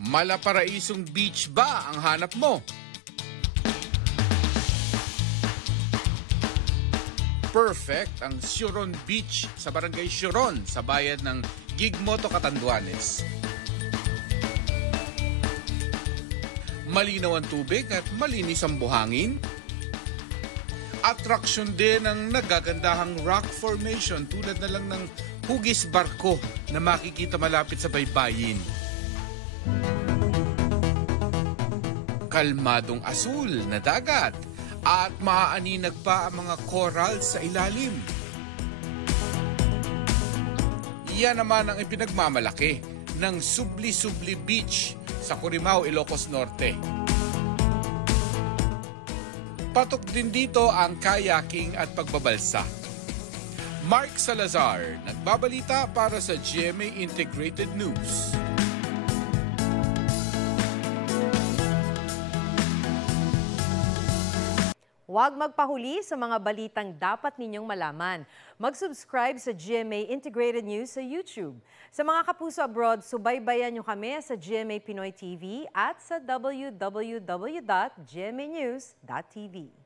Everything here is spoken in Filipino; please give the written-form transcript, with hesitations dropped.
Malaparaisong beach ba ang hanap mo? Perfect ang Sioron Beach sa Barangay Sioron sa bayan ng Gigmoto, Catanduanes. Malinaw ang tubig at malinis ang buhangin. Atraksyon din ang nagagandahang rock formation tulad na lang ng hugis barko na makikita malapit sa baybayin. Kalmadong asul na dagat at maaaninag pa ang mga coral sa ilalim. Iyan naman ang ipinagmamalaki ng Subli-Subli Beach sa Corimao, Ilocos Norte. Patok din dito ang kayaking at pagbabalsa. Mark Salazar, nagbabalita para sa GMA Integrated News. Huwag magpahuli sa mga balitang dapat ninyong malaman. Mag-subscribe sa GMA Integrated News sa YouTube. Sa mga kapuso abroad, subaybayan nyo kami sa GMA Pinoy TV at sa www.gmanews.tv.